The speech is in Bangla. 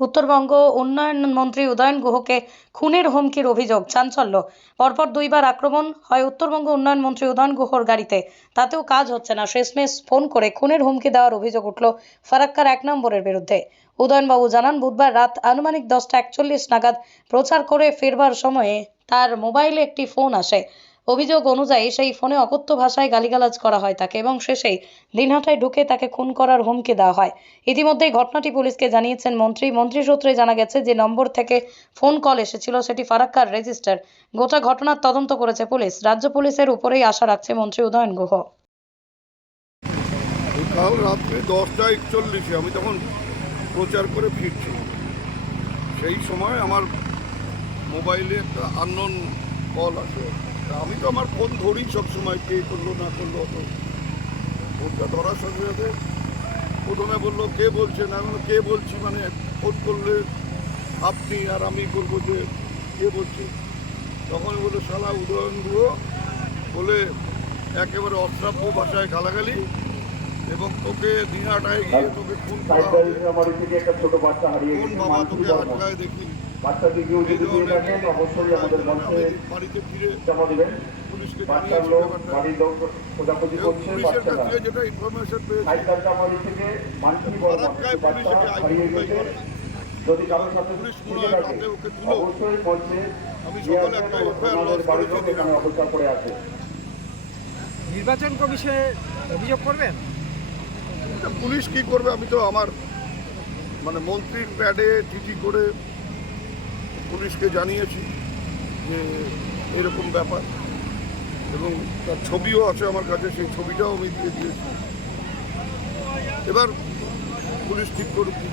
উত্তরবঙ্গ উন্নয়ন মন্ত্রী উদয়ন গুহকে খুনের হুমকির অভিযোগ চাঞ্চল্য। পরপর দুইবার আক্রমণ হয় উত্তরবঙ্গ উন্নয়ন মন্ত্রী উদয়ন গুহর গাড়িতে। তাতেও কাজ হচ্ছে না। শেষমেশ ফোন করে খুনের হুমকি দেওয়ার অভিযোগ উঠল ফারাক্কার এক নম্বরের বিরুদ্ধে। উদয়নবাবু জানান, বুধবার রাত আনুমানিক দশটা একচল্লিশ নাগাদ প্রচার করে ফেরবার সময়ে তার মোবাইলে একটি ফোন আসে। অভিযোগ অনুযায়ী সেই ফোনে অকথ্য ভাষায় গালিগালাজ করা হয় তাকে এবং শেষেই দিনহাটায় ঢুকে তাকে খুন করার হুমকি দেওয়া হয়। ইতিমধ্যেই ঘটনাটি পুলিশকে জানিয়েছেন মন্ত্রী। মন্ত্রী সূত্রে জানা গেছে যে নম্বর থেকে ফোন কল এসেছিল, সেটি ফারাক্কার রেজিস্টার। গোটা ঘটনার তদন্ত করেছে পুলিশ। রাজ্য পুলিশের উপরেই আশা রাখছে মন্ত্রী উদয়ন গুহ। কাল রাত্রে দশটা একচল্লিশে আমি তখন প্রচার করে ফিরছি সেই সময় আমার মোবাইলে একটা আননোন কল আসে। আমি তো আমার ফোন ধরি সব সময় কে করল না করল অত ফোনটা ধরার সাথে সাথে প্রথমে বলল কে বলছেন আমি কে বলছি? মানে ফোন করলে আপনি আর আমি বলব যে কে বলছে? তখন বলল শালা উদয়ন গুহ বলে একেবারে অশ্রাব্য ভাষায় গালাগালি এবং তোকে দিনাটায় গিয়ে তোকে খুন করা কোন বাবা তোকে আটকায় দেখি? যদি পেয়ে থাকেন অবশ্যই আমাদের মঞ্চে বাড়িতে ফিরে জমা দেবেন। পুলিশকে বাচ্চার জানিয়েছি লোক বাড়ির লোক খোঁজাখুঁজি করছে পুলিশের পাচ্ছে থেকে মানসিক বাচ্চা হারিয়ে গেছে। যদি কারোর সাথে থেকে। অবশ্যই মঞ্চে বাড়ির লোক এখানে অপেক্ষা করে আছে। নির্বাচন কমিশনে অভিযোগ করবেন? পুলিশ কি করবে আমি তো আমার মানে মন্ত্রীর প্যাডে চিঠি করে পুলিশকে জানিয়েছি যে এরকম ব্যাপার এবং তার ছবিও আছে আমার কাছে, সেই ছবিটাও আমি দিয়ে দিয়েছি। এবার পুলিশ ঠিক করুক কী